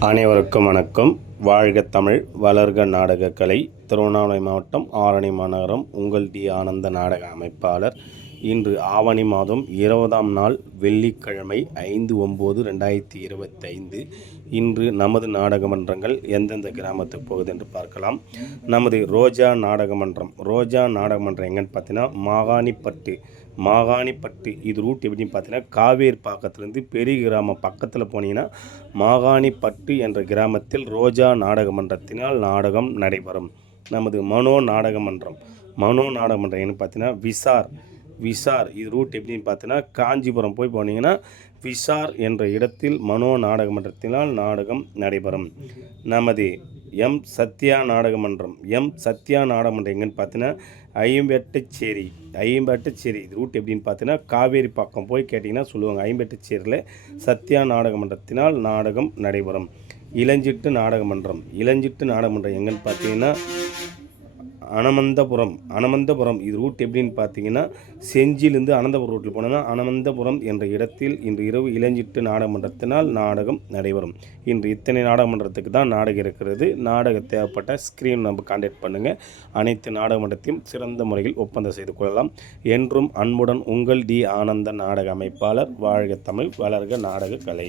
அனைவருக்கும் வணக்கம். வாழ்க தமிழ் வளர்க நாடக கலை திருவண்ணாமலை மாவட்டம் ஆரணி மாநகரம் உங்கள் டி. ஆனந்த நாடக அமைப்பாளர் இன்று ஆவணி மாதம் இருபதாம் நாள் வெள்ளிக்கிழமை ஐந்து ஒம்பது ரெண்டாயிரத்தி இருபத்தைந்து. இன்று நமது நாடகமன்றங்கள் எந்தெந்த கிராமத்துக்கு போகுது என்று பார்க்கலாம். நமது ரோஜா நாடகமன்றம் ரோஜா நாடகமன்றம் எங்கன்னு பார்த்தீங்கன்னா மாகாணிப்பட்டு. மாகாணிப்பட்டு இது ரூட் எப்படின்னு பார்த்தீங்கன்னா காவேரி பாக்கத்துலேருந்து பெரிய கிராமம் பக்கத்தில் போனீங்கன்னா மாகாணிப்பட்டு என்ற கிராமத்தில் ரோஜா நாடக மன்றத்தினால் நாடகம் நடைபெறும். நமது மனோ நாடக மன்றம். மனோ நாடக மன்றம் என்னன்னு பார்த்தீங்கன்னா விசார். விசார் இது ரூட் எப்படின்னு பார்த்தீங்கன்னா காஞ்சிபுரம் போய் போனீங்கன்னா விசார் என்ற இடத்தில் மனோ நாடக மன்றத்தினால் நாடகம் நடைபெறும். நமது எம் சத்யா நாடக மன்றம் எம் சத்யா நாடக மன்றம் எங்கன்னு பார்த்தீங்கன்னா ஐம்பெட்டுச்சேரி ஐம்பெட்டுச்சேரி இது ரூட் எப்படின்னு பார்த்தீங்கன்னா காவேரி பக்கம் போய் கேட்டிங்கன்னா சொல்லுவாங்க ஐம்பெட்டுச்சேரியில் சத்யா நாடக மன்றத்தினால் நாடகம் நடைபெறும். இளஞ்சிட்டு நாடக மன்றம் இளஞ்சிட்டு நாடக மன்றம் எங்கன்னு பார்த்தீங்கன்னா அனமந்தபுரம் அனமந்தபுரம் இது ரூட் எப்படின்னு பார்த்தீங்கன்னா செஞ்சியிலிருந்து அனந்தபுரம் ரூட்டில் போனோன்னா அனமந்தபுரம் என்ற இடத்தில் இன்று இரவு இளஞ்சிட்டு நாடகமன்றத்தினால் நாடகம் நடைபெறும். இன்று இத்தனை நாடகமன்றத்துக்கு தான் நாடகம் இருக்கிறது. நாடக தேவைப்பட்ட ஸ்க்ரீன் நம்ம கான்டாக்ட் பண்ணுங்கள் அனைத்து நாடகமன்றத்தையும் சிறந்த முறையில் ஒப்பந்தம் செய்து கொள்ளலாம். என்றும் அன்புடன் உங்கள் டி ஆனந்த நாடக அமைப்பாளர் வாழ்க தமிழ் வளர்க நாடக கலை.